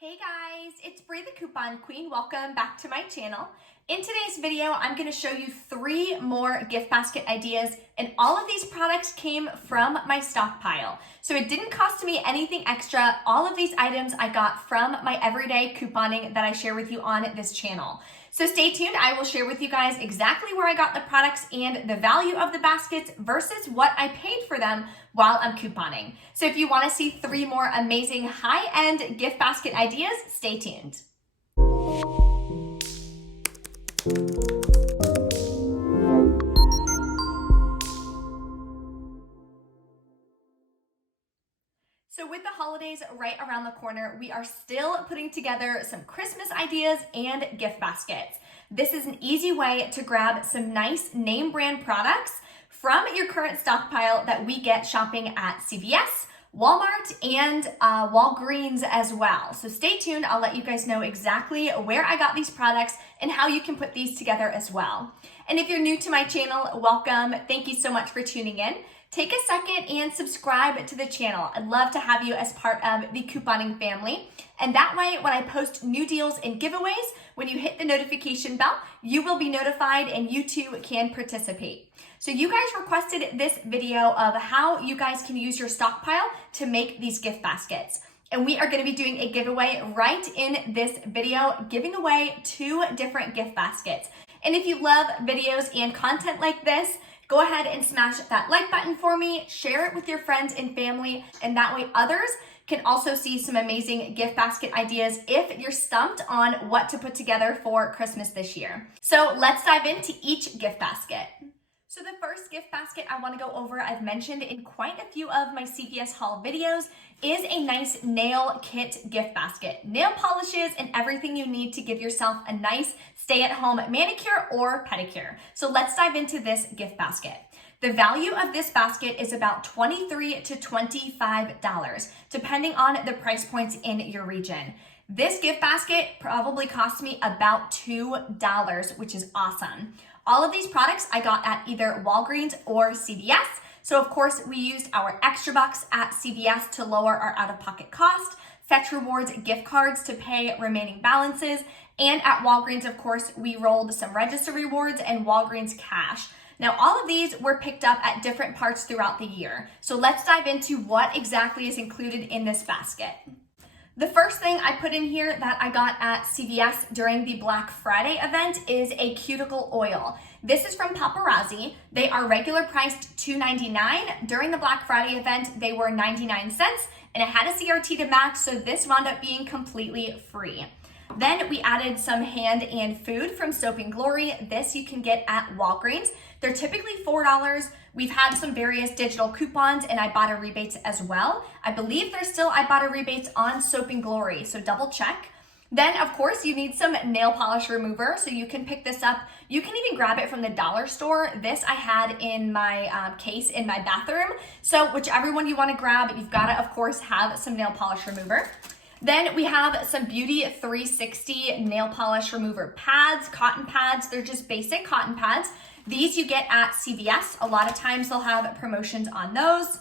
Hey guys, it's Bree the Coupon Queen. Welcome back to my channel. In today's video, I'm going to show you 3 more gift basket ideas, and all of these products came from my stockpile. So it didn't cost me anything extra. All of these items I got from my everyday couponing that I share with you on this channel. So stay tuned. I will share with you guys exactly where I got the products and the value of the baskets versus what I paid for them while I'm couponing. So if you want to see 3 more amazing high-end gift basket ideas, stay tuned. So with the holidays right around the corner, we are still putting together some Christmas ideas and gift baskets. This is an easy way to grab some nice name brand products from your current stockpile that we get shopping at CVS, Walmart, and Walgreens as well. So stay tuned. I'll let you guys know exactly where I got these products and how you can put these together as well. And if you're new to my channel, welcome. Thank you so much for tuning in. Take a second and subscribe to the channel. I'd love to have you as part of the couponing family. And that way, when I post new deals and giveaways, when you hit the notification bell, you will be notified and you too can participate. So you guys requested this video of how you guys can use your stockpile to make these gift baskets. And we are going to be doing a giveaway right in this video, giving away 2 different gift baskets. And if you love videos and content like this, go ahead and smash that like button for me, share it with your friends and family, and that way others can also see some amazing gift basket ideas if you're stumped on what to put together for Christmas this year. So let's dive into each gift basket. So the first gift basket I want to go over, I've mentioned in quite a few of my CVS haul videos, is a nice nail kit gift basket. Nail polishes and everything you need to give yourself a nice stay-at-home manicure or pedicure. So let's dive into this gift basket. The value of this basket is about $23 to $25, depending on the price points in your region. This gift basket probably cost me about $2, which is awesome. All of these products I got at either Walgreens or CVS. So of course we used our extra bucks at CVS to lower our out-of-pocket cost, Fetch Rewards gift cards to pay remaining balances, and at Walgreens, of course, we rolled some register rewards and Walgreens cash. Now, all of these were picked up at different parts throughout the year. So let's dive into what exactly is included in this basket. The first thing I put in here that I got at CVS during the Black Friday event is a cuticle oil. This is from Paparazzi. They are regular priced $2.99. During the Black Friday event, they were 99 cents, and it had a CRT to match, so this wound up being completely free. Then we added some hand and food from Soap & Glory. This you can get at Walgreens. They're typically $4. We've had some various digital coupons and Ibotta rebates as well. I believe there's still Ibotta rebates on Soap & Glory, so double check. Then, of course, you need some nail polish remover, so you can pick this up. You can even grab it from the dollar store. This I had in my case in my bathroom. So whichever one you want to grab, you've got to, of course, have some nail polish remover. Then we have some Beauty 360 nail polish remover pads, cotton pads. They're just basic cotton pads. These you get at CVS. A lot of times they'll have promotions on those.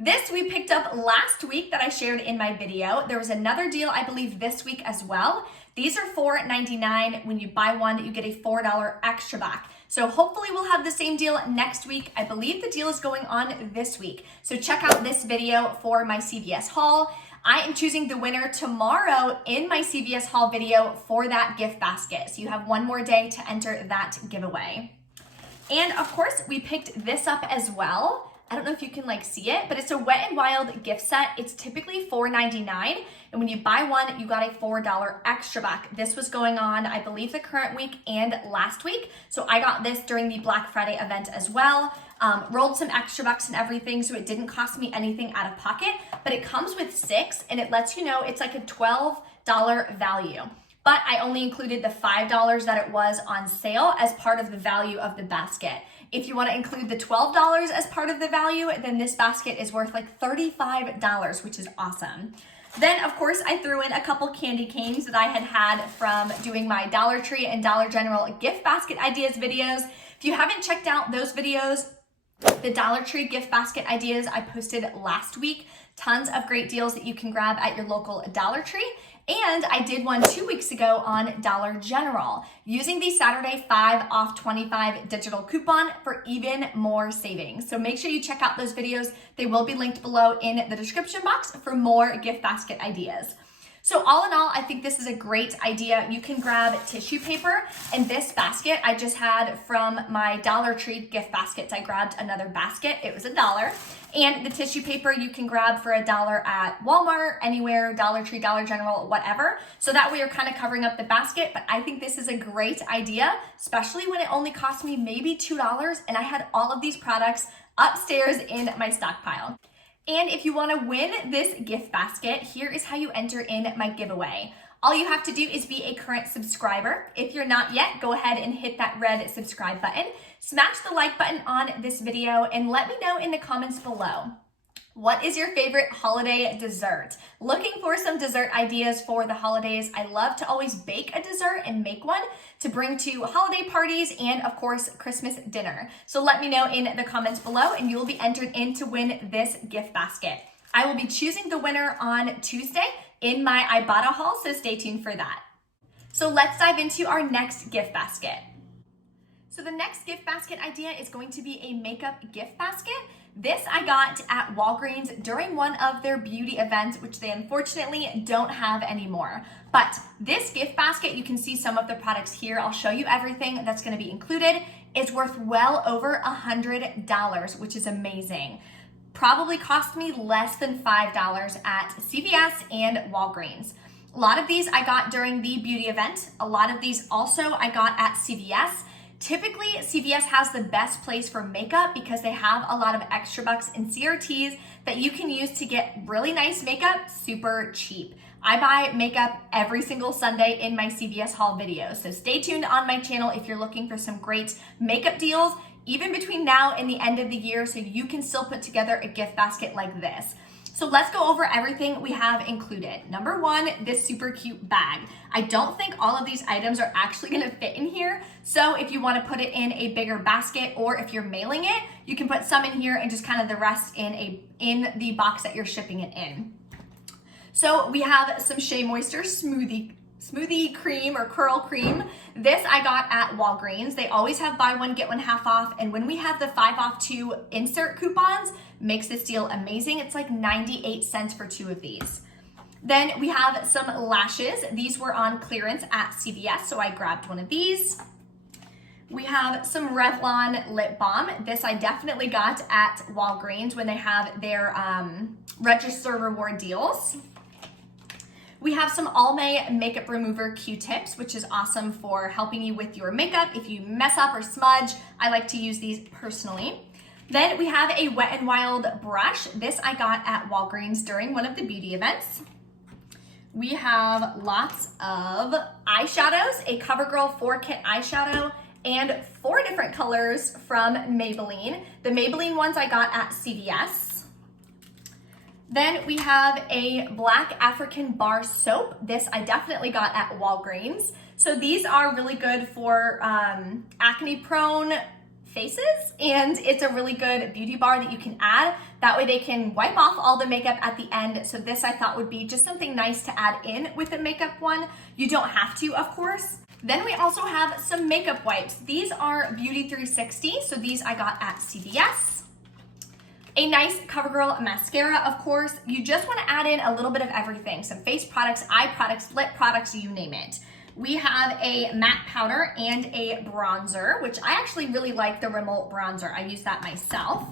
This we picked up last week that I shared in my video. There was another deal, I believe, this week as well. These are $4.99. When you buy one, you get a $4 extra back. So hopefully we'll have the same deal next week. I believe the deal is going on this week. So check out this video for my CVS haul. I am choosing the winner tomorrow in my CVS haul video for that gift basket. So you have one more day to enter that giveaway. And of course, we picked this up as well. I don't know if you can see it, but it's a Wet n Wild gift set. It's typically $4.99. And when you buy one, you got a $4 extra back. This was going on, I believe, the current week and last week. So I got this during the Black Friday event as well. Rolled some extra bucks and everything, so it didn't cost me anything out of pocket, but it comes with 6 and it lets you know it's like a $12 value. But I only included the $5 that it was on sale as part of the value of the basket. If you want to include the $12 as part of the value, then this basket is worth like $35, which is awesome. Then, of course, I threw in a couple candy canes that I had from doing my Dollar Tree and Dollar General gift basket ideas videos. If you haven't checked out those videos, The Dollar Tree gift basket ideas I posted last week, tons of great deals that you can grab at your local Dollar Tree. And I did one 2 weeks ago on Dollar General using the Saturday 5 off 25 digital coupon for even more savings. So make sure you check out those videos. They will be linked below in the description box for more gift basket ideas. So all in all, I think this is a great idea. You can grab tissue paper, and this basket I just had from my Dollar Tree gift baskets. I grabbed another basket, it was $1. And the tissue paper you can grab for $1 at Walmart, anywhere, Dollar Tree, Dollar General, whatever. So that way you're kind of covering up the basket, but I think this is a great idea, especially when it only cost me maybe $2 and I had all of these products upstairs in my stockpile. And if you want to win this gift basket, here is how you enter in my giveaway. All you have to do is be a current subscriber. If you're not yet, go ahead and hit that red subscribe button. Smash the like button on this video and let me know in the comments below. What is your favorite holiday dessert? Looking for some dessert ideas for the holidays. I love to always bake a dessert and make one to bring to holiday parties and of course Christmas dinner. So let me know in the comments below and you will be entered in to win this gift basket. I will be choosing the winner on Tuesday in my Ibotta haul, so stay tuned for that. So let's dive into our next gift basket. So the next gift basket idea is going to be a makeup gift basket. This I got at Walgreens during one of their beauty events, which they unfortunately don't have anymore. But this gift basket, you can see some of the products here. I'll show you everything that's going to be included. It's worth well over $100, which is amazing. Probably cost me less than $5 at CVS and Walgreens. A lot of these I got during the beauty event. A lot of these also I got at CVS. Typically, CVS has the best place for makeup because they have a lot of extra bucks and CRTs that you can use to get really nice makeup super cheap. I buy makeup every single Sunday in my CVS haul videos, so stay tuned on my channel if you're looking for some great makeup deals, even between now and the end of the year, so you can still put together a gift basket like this. So let's go over everything we have included. Number one, this super cute bag. I don't think all of these items are actually gonna fit in here. So if you wanna put it in a bigger basket or if you're mailing it, you can put some in here and just kind of the rest in the box that you're shipping it in. So we have some Shea Moisture smoothie cream or curl cream. This I got at Walgreens. They always have buy one, get one half off. And when we have the 5 off 2 insert coupons, makes this deal amazing. It's like 98 cents for 2 of these. Then we have some lashes. These were on clearance at CVS, so I grabbed one of these. We have some Revlon lip balm. This I definitely got at Walgreens when they have their register reward deals. We have some Almay makeup remover Q-tips, which is awesome for helping you with your makeup. If you mess up or smudge, I like to use these personally. Then we have a Wet n Wild brush. This I got at Walgreens during one of the beauty events. We have lots of eyeshadows, a CoverGirl 4-kit eyeshadow, and 4 different colors from Maybelline. The Maybelline ones I got at CVS. Then we have a black African bar soap. This I definitely got at Walgreens. So these are really good for acne prone faces, and it's a really good beauty bar that you can add. That way they can wipe off all the makeup at the end. So this I thought would be just something nice to add in with a makeup one. You don't have to, of course. Then we also have some makeup wipes. These are Beauty 360, so these I got at CVS. A nice CoverGirl mascara, of course. You just want to add in a little bit of everything. Some face products, eye products, lip products, you name it. We have a matte powder and a bronzer, which I actually really like the Rimmel bronzer. I use that myself.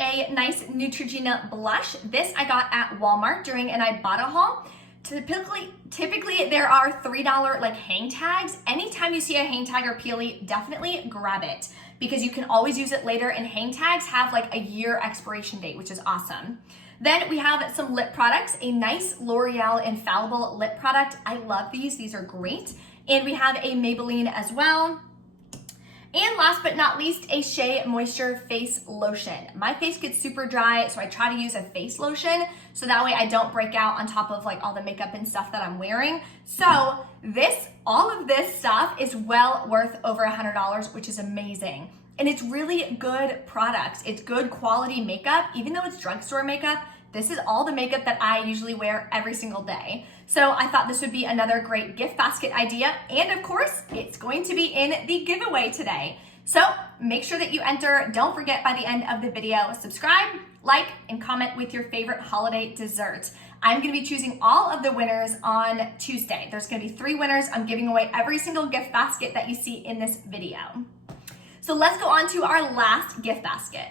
A nice Neutrogena blush. This I got at Walmart during an Ibotta haul. Typically there are $3 like hang tags. Anytime you see a hang tag or peely, definitely grab it because you can always use it later, and hang tags have like a year expiration date, which is awesome. Then we have some lip products, a nice L'Oreal Infallible lip product. I love these, these are great. And we have a Maybelline as well. And last but not least, a Shea Moisture face lotion. My face gets super dry, so I try to use a face lotion so that way I don't break out on top of like all the makeup and stuff that I'm wearing. So all of this stuff is well worth over $100, which is amazing. And it's really good products. It's good quality makeup. Even though it's drugstore makeup, this is all the makeup that I usually wear every single day. So I thought this would be another great gift basket idea. And of course, it's going to be in the giveaway today. So make sure that you enter. Don't forget by the end of the video, subscribe, like, and comment with your favorite holiday dessert. I'm gonna be choosing all of the winners on Tuesday. There's gonna be 3 winners. I'm giving away every single gift basket that you see in this video. So let's go on to our last gift basket.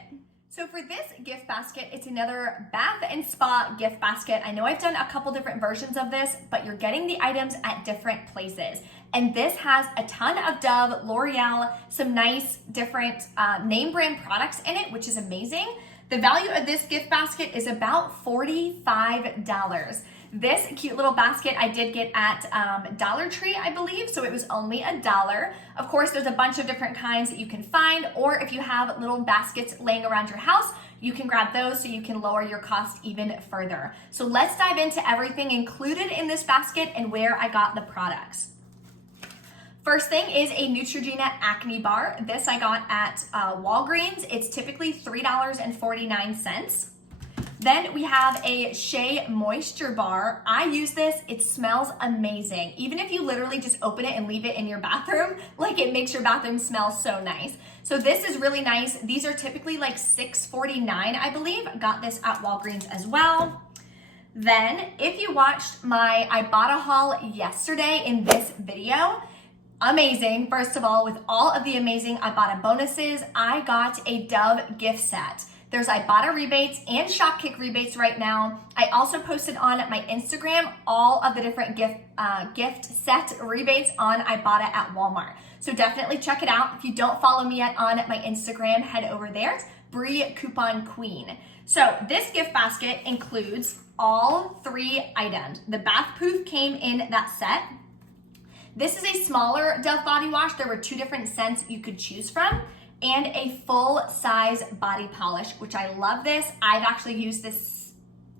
So for this gift basket, it's another bath and spa gift basket. I know I've done a couple different versions of this, but you're getting the items at different places. And this has a ton of Dove, L'Oreal, some nice different name brand products in it, which is amazing. The value of this gift basket is about $45. This cute little basket I did get at Dollar Tree, I believe, so it was only $1. Of course, there's a bunch of different kinds that you can find, or if you have little baskets laying around your house, you can grab those so you can lower your cost even further. So let's dive into everything included in this basket and where I got the products. First thing is a Neutrogena acne bar. This I got at Walgreens. It's typically $3.49. Then we have a Shea Moisture Bar. I use this, it smells amazing. Even if you literally just open it and leave it in your bathroom, like it makes your bathroom smell so nice. So this is really nice. These are typically like $6.49, I believe. Got this at Walgreens as well. Then if you watched my Ibotta haul yesterday in this video, amazing. First of all, with all of the amazing Ibotta bonuses, I got a Dove gift set. There's Ibotta rebates and Shopkick rebates right now. I also posted on my Instagram all of the different gift set rebates on Ibotta at Walmart. So definitely check it out. If you don't follow me yet on my Instagram, head over there. It's Brie Coupon Queen. So this gift basket includes all 3 items. The bath poof came in that set. This is a smaller Dove body wash. There were 2 different scents you could choose from, and a full size body polish, which I love this. I've actually used this,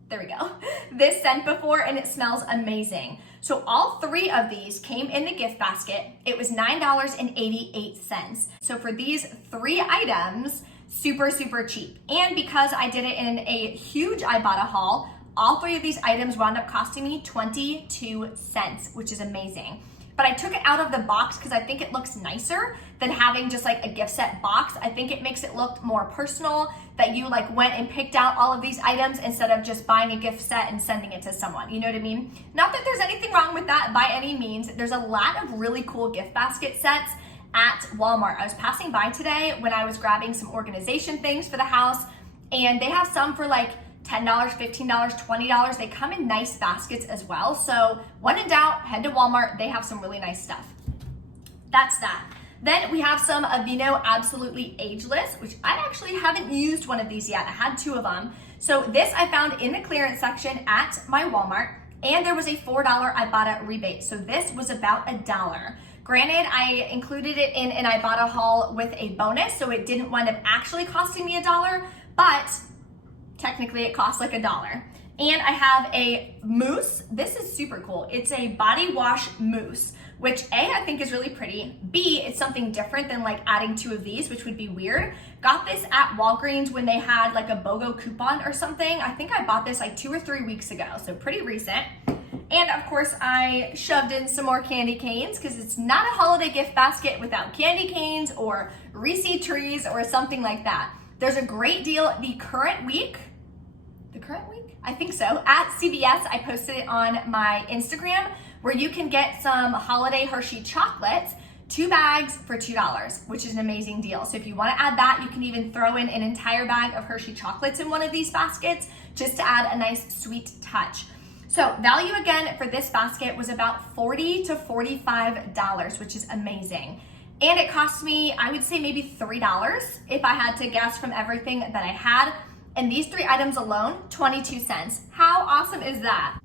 there we go, this scent before, and it smells amazing. So all 3 of these came in the gift basket. It was $9.88. So for these 3 items, super, super cheap. And because I did it in a huge Ibotta haul, all 3 of these items wound up costing me 22 cents, which is amazing. But I took it out of the box because I think it looks nicer than having just like a gift set box. I think it makes it look more personal, that you like went and picked out all of these items instead of just buying a gift set and sending it to someone. You know what I mean? Not that there's anything wrong with that by any means. There's a lot of really cool gift basket sets at Walmart. I was passing by today when I was grabbing some organization things for the house, and they have some for like $10, $15, $20. They come in nice baskets as well. So when in doubt, head to Walmart. They have some really nice stuff. That's that. Then we have some Aveeno Absolutely Ageless, which I actually haven't used one of these yet. I had 2 of them. So this I found in the clearance section at my Walmart, and there was a $4 Ibotta rebate. So this was about $1. Granted, I included it in an Ibotta haul with a bonus, so it didn't wind up actually costing me $1, but technically it costs like $1. And I have a mousse. This is super cool. It's a body wash mousse, which A, I think is really pretty. B, it's something different than like adding 2 of these, which would be weird. Got this at Walgreens when they had like a BOGO coupon or something. I think I bought this like 2 or 3 weeks ago, so pretty recent. And of course I shoved in some more candy canes because it's not a holiday gift basket without candy canes or Reese trees or something like that. There's a great deal the current week, I think so, at CVS. I posted it on my Instagram where you can get some holiday Hershey chocolates, 2 bags for $2, which is an amazing deal. So if you want to add that, you can even throw in an entire bag of Hershey chocolates in one of these baskets just to add a nice sweet touch. So value again for this basket was about $40 to $45, which is amazing. And it cost me, I would say maybe $3 if I had to guess from everything that I had. And these 3 items alone, 22 cents. How awesome is that?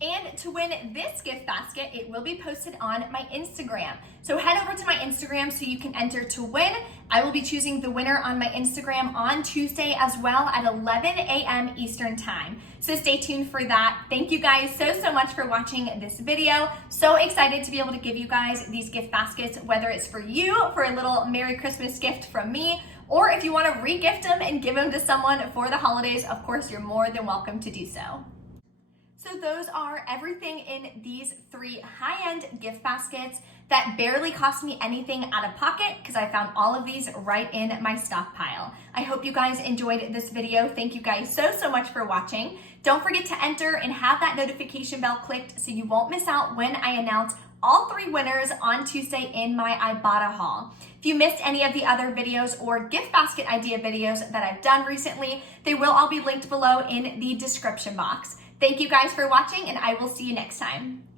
And to win this gift basket, it will be posted on my Instagram. So head over to my Instagram so you can enter to win. I will be choosing the winner on my Instagram on Tuesday as well at 11 a.m. Eastern Time. So stay tuned for that. Thank you guys so much for watching this video. So excited to be able to give you guys these gift baskets, whether it's for you, for a little Merry Christmas gift from me, or if you want to re-gift them and give them to someone for the holidays, of course, you're more than welcome to do so. So those are everything in these 3 high-end gift baskets that barely cost me anything out of pocket because I found all of these right in my stockpile. I hope you guys enjoyed this video. Thank you guys so much for watching. Don't forget to enter and have that notification bell clicked so you won't miss out when I announce all 3 winners on Tuesday in my Ibotta haul. If you missed any of the other videos or gift basket idea videos that I've done recently, they will all be linked below in the description box. Thank you guys for watching, and I will see you next time.